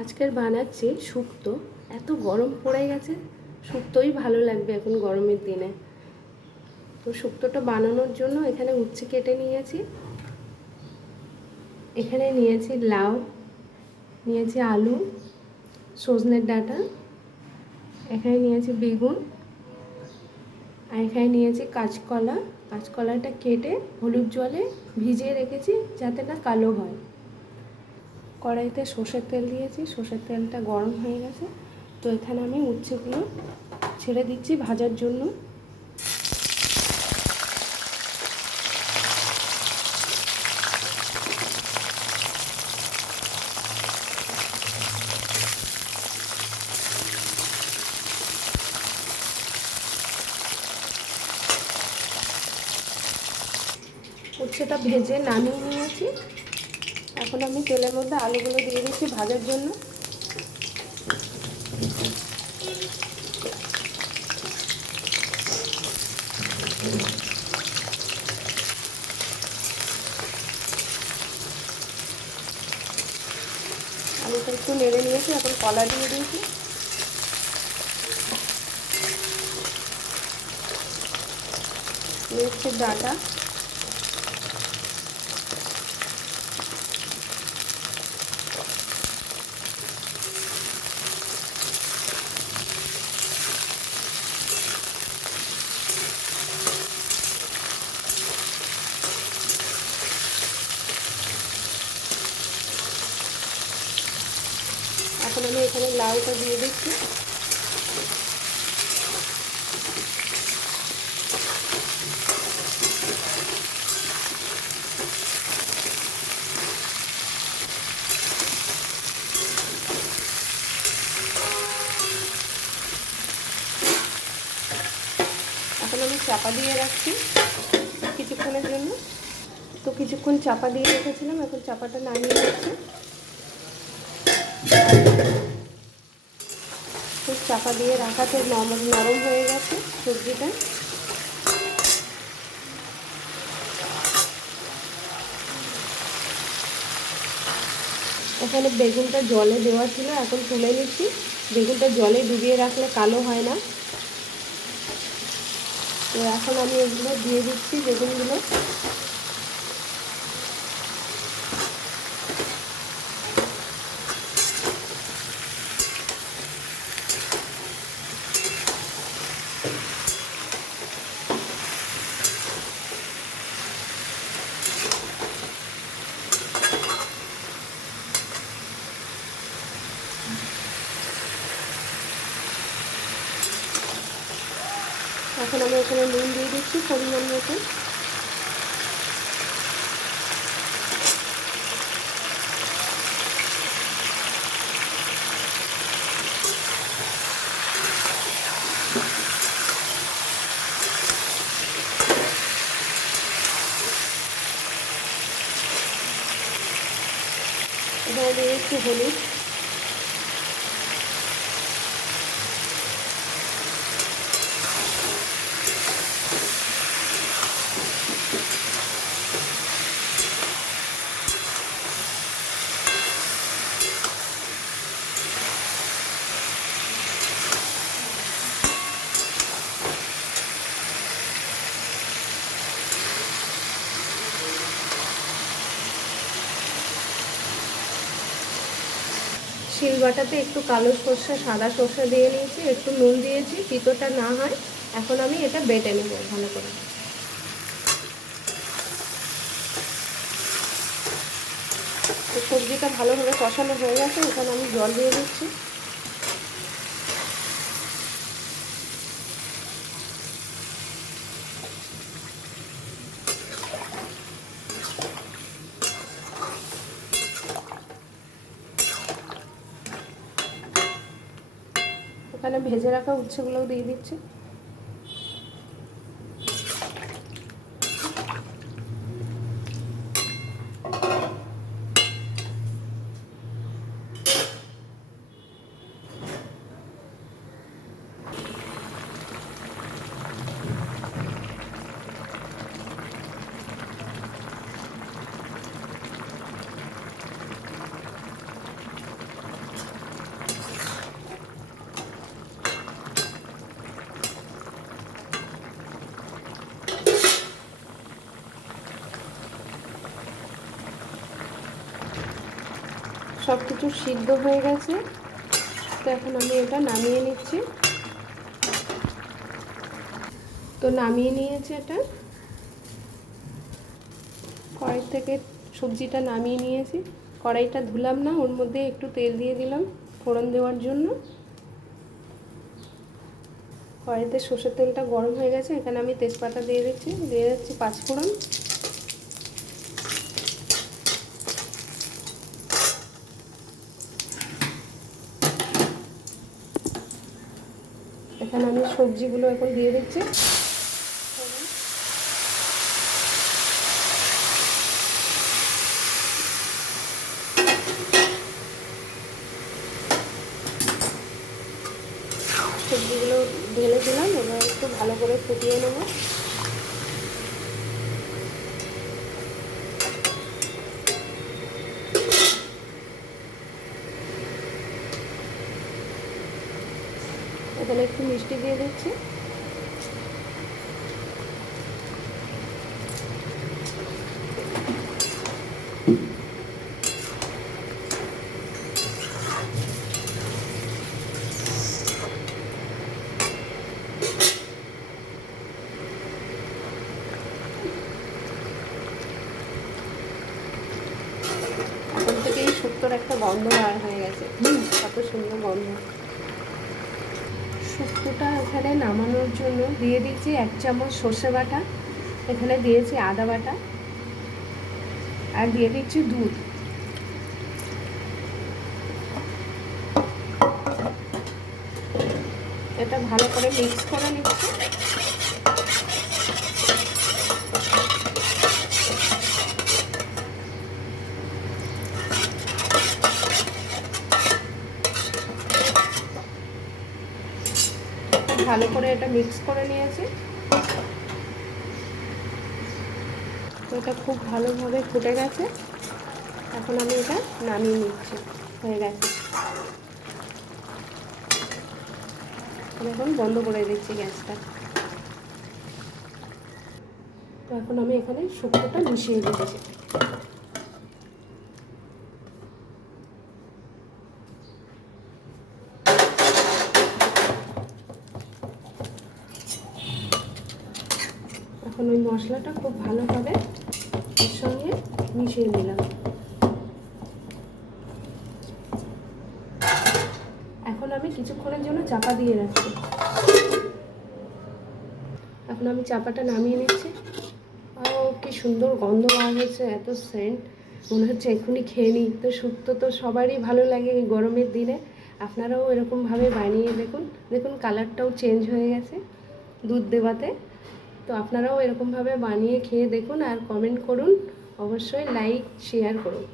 আজকের বানাচ্ছি শুক্তো। এত গরম পড়ে গেছে, শুক্তোই ভালো লাগবে এখন গরমের দিনে। তো শুক্তোটা বানানোর জন্য এখানে উচ্ছে কেটে নিয়েছি, এখানে নিয়েছি লাউ, নিয়েছি আলু, সজনের ডাঁটা, এখানে নিয়েছি বেগুন, আর এখানে নিয়েছি কাঁচকলা। কাঁচকলাটা কেটে হলুদ জলে ভিজিয়ে রেখেছি যাতে না কালো হয়। কড়াইতে সর্ষের তেল দিয়েছি, সর্ষের তেলটা গরম হয়ে গেছে। তো এখানে আমি উচ্ছেগুলো ছেড়ে দিচ্ছি ভাজার জন্য। উচ্ছেটা ভেজে নামিয়ে নিয়েছি। এখন আমি তেলের মধ্যে আলুগুলো দিয়ে দিচ্ছি ভাজার জন্য। আলুটা একটু নেড়ে নিয়েছি, এখন কলা দিয়ে দিয়েছি। মিক্সির ডাঁটা, এখন আমি এখানে লাউটা দিয়ে দিচ্ছি। এখন আমি চাপা দিয়ে রাখছি কিছুক্ষণের জন্য। তো কিছুক্ষণ চাপা দিয়ে রেখেছিলাম, এখন চাপাটা নামিয়ে নিচ্ছি। তো চাপা দিয়ে রাখাতে নরম হয়ে গেছে সবজিটা। এখানে বেগুনটা জলে দেওয়া ছিল, এখন তুলে নিচ্ছি। বেগুনটা জলে ডুবিয়ে রাখলে কালো হয় না। তো এখন আমি এগুলো দিয়ে দিচ্ছি, বেগুনগুলো। এখন আমি এখানে নুন দিয়ে দিচ্ছি পরিমাণ মতো। এখানে দিয়ে দিচ্ছি হলুদ, শিলবাটাতে একটু কালো সর্ষে, সাদা সর্ষে দিয়ে নিয়েছি, একটু নুন দিয়েছি তিতোটা না হয়। এখন আমি এটা বেটে নেব ভালো করে। তো সবজিটা ভালোভাবে কষানো হয়ে গেছে, এখানে আমি জল দিয়ে দিচ্ছি। ওখানে ভেজে রাখা উচ্ছেগুলোও দিয়ে দিচ্ছি। সব কিছু সিদ্ধ হয়ে গেছে। তো এখন আমি এটা নামিয়ে নিচ্ছি। তো নামিয়ে নিয়েছি এটা, কড়াই থেকে সবজিটা নামিয়ে নিয়েছি। কড়াইটা ধুলাম না, ওর মধ্যে একটু তেল দিয়ে দিলাম ফোড়ন দেওয়ার জন্য। কড়াইতে সর্ষের তেলটা গরম হয়ে গেছে, এখানে আমি তেজপাতা দিয়ে দিচ্ছি, দিয়ে যাচ্ছি 5 ফোড়ন। এখানে আমি সবজিগুলো এখন দিয়ে দিচ্ছি। সবজিগুলো ঢেলে দিলাম, এবার একটু ভালো করে ফুটিয়ে নেব। এখানে একটু মিষ্টি দিয়ে দিচ্ছি। এখন থেকেই শুক্তোর একটা গন্ধ বার হয়ে গেছে, কত সুন্দর গন্ধ। শুক্তোটা এখানে নামানোর জন্য দিয়ে দিচ্ছি 1 চামচ সর্ষে বাটা, এখানে দিয়েছি আদা বাটা, আর দিয়ে দিচ্ছি দুধ। এটা ভালো করে মিক্স করে নিচ্ছি। ভালো করে এটা মিক্স করে নিয়েছি। তো এটা খুব ভালোভাবে ফুটে গেছে, এখন আমি এটা নামিয়ে নিচ্ছি, হয়ে গেছে। এখন বন্ধ করে দিচ্ছি গ্যাসটা। তো এখন আমি এখানে শুক্তোটা মিশিয়ে দিচ্ছি। এখন ওই মশলাটা খুব ভালোভাবে এর সঙ্গে মিশিয়ে নিলাম। এখন আমি কিছুক্ষণের জন্য চাপা দিয়ে রাখছি। এখন আমি চাপাটা নামিয়ে নিচ্ছি। কি সুন্দর গন্ধ বার হয়েছে, এত সেন্ট, মনে হচ্ছে এক্ষুনি খেয়ে নিই। তো শুক্তো তো সবারই ভালো লাগে এই গরমের দিনে, আপনারাও এরকমভাবে বানিয়ে দেখুন। দেখুন কালারটাও চেঞ্জ হয়ে গেছে দুধ দেওয়াতে। তো আপনারাও এরকমভাবে বানিয়ে খেয়ে দেখুন, আর কমেন্ট করুন, অবশ্যই লাইক শেয়ার করুন।